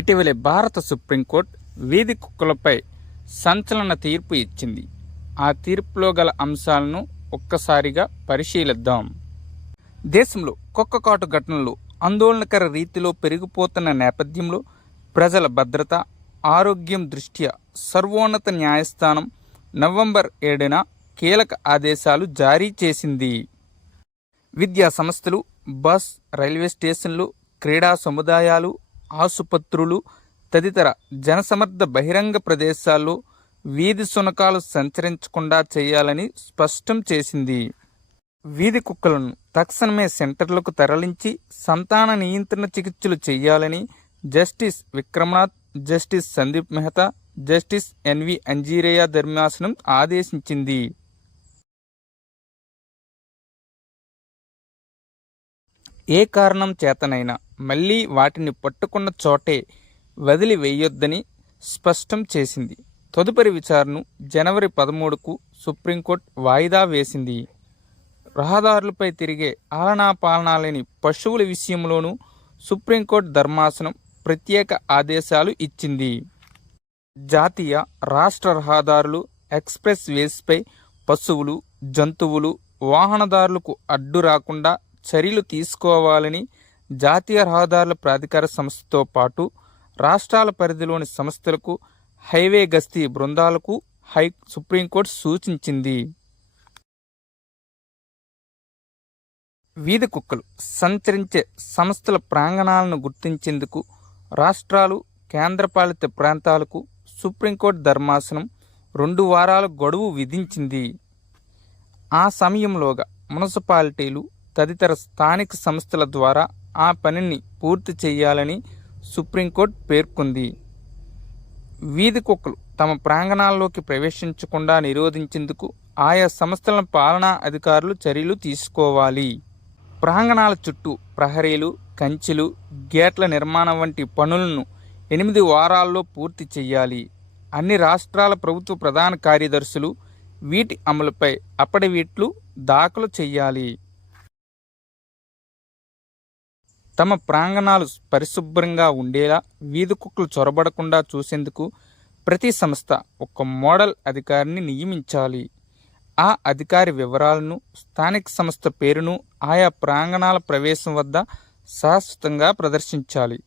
ఇటీవలే భారత సుప్రీంకోర్టు వీధి కుక్కలపై సంచలన తీర్పు ఇచ్చింది. ఆ తీర్పులో గల అంశాలను ఒక్కసారిగా పరిశీలిద్దాం. దేశంలో కుక్క కాటు ఘటనలు ఆందోళనకర రీతిలో పెరిగిపోతున్న నేపథ్యంలో ప్రజల భద్రత ఆరోగ్యం దృష్ట్యా సర్వోన్నత న్యాయస్థానం నవంబర్ ఏడున కీలక ఆదేశాలు జారీ చేసింది. విద్యా సంస్థలు బస్ రైల్వే స్టేషన్లు క్రీడా సముదాయాలు ఆసుపత్రులు తదితర జనసమర్థ బహిరంగ ప్రదేశాల్లో వీధి శునకాలు సంచరించకుండా చేయాలని స్పష్టం చేసింది. వీధి కుక్కలను తక్షణమే సెంటర్లకు తరలించి సంతాన నియంత్రణ చికిత్సలు చేయాలని justice Vikramnath justice Sandeep Mehta justice N V Anjaria ధర్మాసనం ఆదేశించింది. ఏ కారణం చేతనైనా మళ్ళీ వాటిని పట్టుకున్న చోటే వదిలి వేయొద్దని స్పష్టం చేసింది. తదుపరి విచారణను జనవరి పదమూడుకు సుప్రీంకోర్టు వాయిదా వేసింది. రహదారులపై తిరిగే ఆలనా పాలనా లేని పశువుల విషయంలోనూ సుప్రీంకోర్టు ధర్మాసనం ప్రత్యేక ఆదేశాలు ఇచ్చింది. జాతీయ రాష్ట్ర రహదారులు ఎక్స్ప్రెస్ వేస్పై పశువులు జంతువులు వాహనదారులకు అడ్డు రాకుండా చర్యలు తీసుకోవాలని జాతీయ రహదారుల ప్రాధికార సంస్థతో పాటు రాష్ట్రాల పరిధిలోని సంస్థలకు హైవే గస్తీ బృందాలకు హై సుప్రీంకోర్టు సూచించింది. వీధి కుక్కలు సంచరించే సంస్థల ప్రాంగణాలను గుర్తించేందుకు రాష్ట్రాలు కేంద్రపాలిత ప్రాంతాలకు సుప్రీంకోర్టు ధర్మాసనం రెండు వారాల గడువు విధించింది. ఆ సమయంలోగా మున్సిపాలిటీలు తదితర స్థానిక సంస్థల ద్వారా ఆ పనిని పూర్తి చేయాలని సుప్రీంకోర్టు పేర్కొంది. వీధి కుక్కలు తమ ప్రాంగణాల్లోకి ప్రవేశించకుండా నిరోధించేందుకు ఆయా సంస్థల పాలనా అధికారులు చర్యలు తీసుకోవాలి. ప్రాంగణాల చుట్టూ ప్రహరీలు కంచెలు గేట్ల నిర్మాణం వంటి పనులను ఎనిమిది వారాల్లో పూర్తి చేయాలి. అన్ని రాష్ట్రాల ప్రభుత్వ ప్రధాన కార్యదర్శులు వీటి అమలుపై అప్పటివీట్లు దాఖలు చేయాలి. తమ ప్రాంగణాలు పరిశుభ్రంగా ఉండేలా వీధి కుక్కలు చొరబడకుండా చూసేందుకు ప్రతి సంస్థ ఒక మోడల్ అధికారిని నియమించాలి. ఆ అధికారి వివరాలను స్థానిక సంస్థ పేరును ఆయా ప్రాంగణాల ప్రవేశం వద్ద శాశ్వతంగా ప్రదర్శించాలి.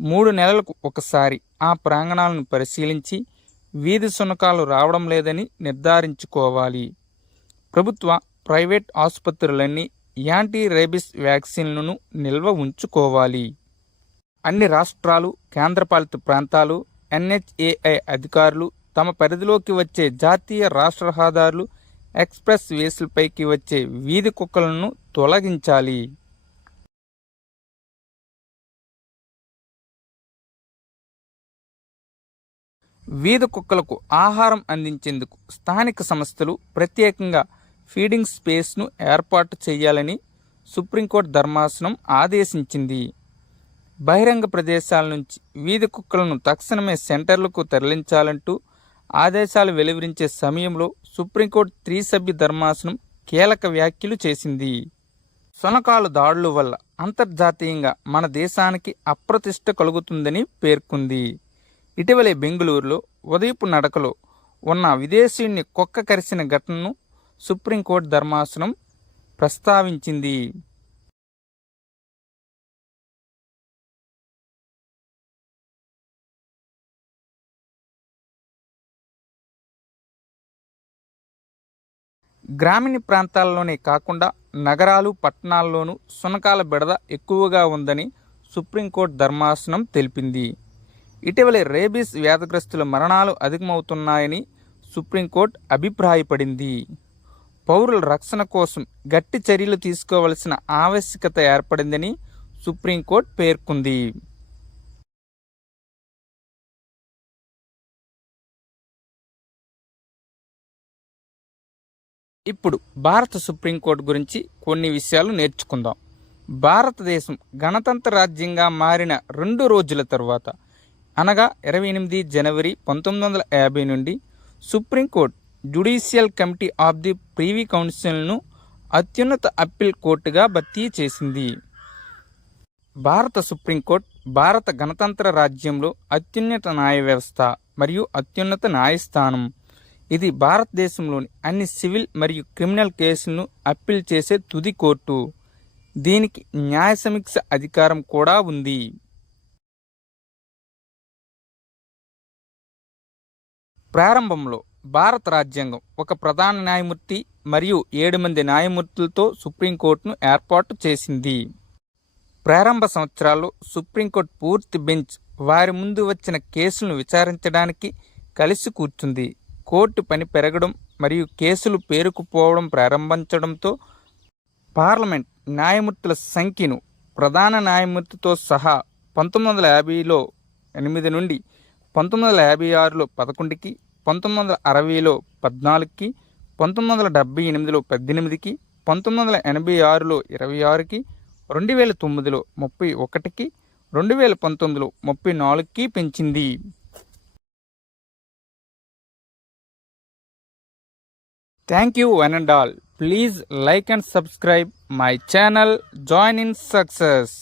మూడు నెలలకు ఒకసారి ఆ ప్రాంగణాలను పరిశీలించి వీధి శునకాలు రావడం లేదని నిర్ధారించుకోవాలి. ప్రభుత్వ ప్రైవేట్ ఆసుపత్రులన్నీ యాంటీ రేబిస్ వ్యాక్సిన్లను నిల్వ ఉంచుకోవాలి. అన్ని రాష్ట్రాలు కేంద్రపాలిత ప్రాంతాలు ఎన్హెచ్ఏఐ అధికారులు తమ పరిధిలోకి వచ్చే జాతీయ రాష్ట్ర రహదారులు ఎక్స్ప్రెస్ వేసులపైకి వచ్చే వీధి కుక్కలను తొలగించాలి. వీధి కుక్కలకు ఆహారం అందించేందుకు స్థానిక సంస్థలు ప్రత్యేకంగా ఫీడింగ్ స్పేస్ను ఏర్పాటు చేయాలని సుప్రీంకోర్టు ధర్మాసనం ఆదేశించింది. బహిరంగ ప్రదేశాల నుంచి వీధి కుక్కలను తక్షణమే సెంటర్లకు తరలించాలంటూ ఆదేశాలు వెలువరించే సమయంలో సుప్రీంకోర్టు త్రిసభ్య ధర్మాసనం కీలక వ్యాఖ్యలు చేసింది. సొనకాలు దాడుల వల్ల అంతర్జాతీయంగా మన దేశానికి అప్రతిష్ట కలుగుతుందని పేర్కొంది. ఇటీవలే బెంగళూరులో ఉదయపు నడకలో ఉన్న విదేశీయుని కుక్క కరిసిన ఘటనను సుప్రీంకోర్టు ధర్మాసనం ప్రస్తావించింది. గ్రామీణ ప్రాంతాల్లోనే కాకుండా నగరాలు పట్టణాల్లోనూ సునకాల బెడద ఎక్కువగా ఉందని సుప్రీంకోర్టు ధర్మాసనం తెలిపింది. ఇటీవలే రేబీస్ వ్యాధిగ్రస్తుల మరణాలు అధికమవుతున్నాయని సుప్రీంకోర్టు అభిప్రాయపడింది. పౌరుల రక్షణ కోసం గట్టి చర్యలు తీసుకోవలసిన ఆవశ్యకత ఏర్పడిందని సుప్రీంకోర్టు పేర్కొంది. ఇప్పుడు భారత సుప్రీంకోర్టు గురించి కొన్ని విషయాలు నేర్చుకుందాం. భారతదేశం గణతంత్ర రాజ్యంగా మారిన రెండు రోజుల తరువాత అనగా ఇరవై ఎనిమిది జనవరి పంతొమ్మిది వందల యాభై నుండి supreme court judicial committee of the privy కౌన్సిల్ను అత్యున్నత అప్పీల్ కోర్టుగా భర్తీ చేసింది. భారత సుప్రీంకోర్టు భారత గణతంత్ర రాజ్యంలో అత్యున్నత న్యాయ వ్యవస్థ మరియు అత్యున్నత న్యాయస్థానం. ఇది భారతదేశంలోని అన్ని సివిల్ మరియు క్రిమినల్ కేసులను అప్పీల్ చేసే తుది కోర్టు. దీనికి న్యాయ సమీక్ష అధికారం కూడా ఉంది. ప్రారంభంలో భారత రాజ్యాంగం ఒక ప్రధాన న్యాయమూర్తి మరియు ఏడు మంది న్యాయమూర్తులతో సుప్రీంకోర్టును ఏర్పాటు చేసింది. ప్రారంభ సంవత్సరాల్లో సుప్రీంకోర్టు పూర్తి బెంచ్ వారి ముందు వచ్చిన కేసులను విచారించడానికి కలిసి కూర్చుంది. కోర్టు పని పెరగడం మరియు కేసులు పేరుకుపోవడం ప్రారంభించడంతో పార్లమెంట్ న్యాయమూర్తుల సంఖ్యను ప్రధాన న్యాయమూర్తితో సహా పంతొమ్మిది వందల యాభైలో ఎనిమిది నుండి పంతొమ్మిది వందల యాభై ఆరులో పదకొండుకి పంతొమ్మిది వందల అరవైలో పద్నాలుగుకి పంతొమ్మిది వందల డెబ్బై ఎనిమిదిలో పద్దెనిమిదికి పంతొమ్మిది వందల ఎనభై ఆరులో ఇరవై ఆరుకి రెండు వేల తొమ్మిదిలో ముప్పై ఒకటికి రెండు వేల పంతొమ్మిదిలో ముప్పై నాలుగుకి పెంచింది. Thank you one and all please like and subscribe my channel join in success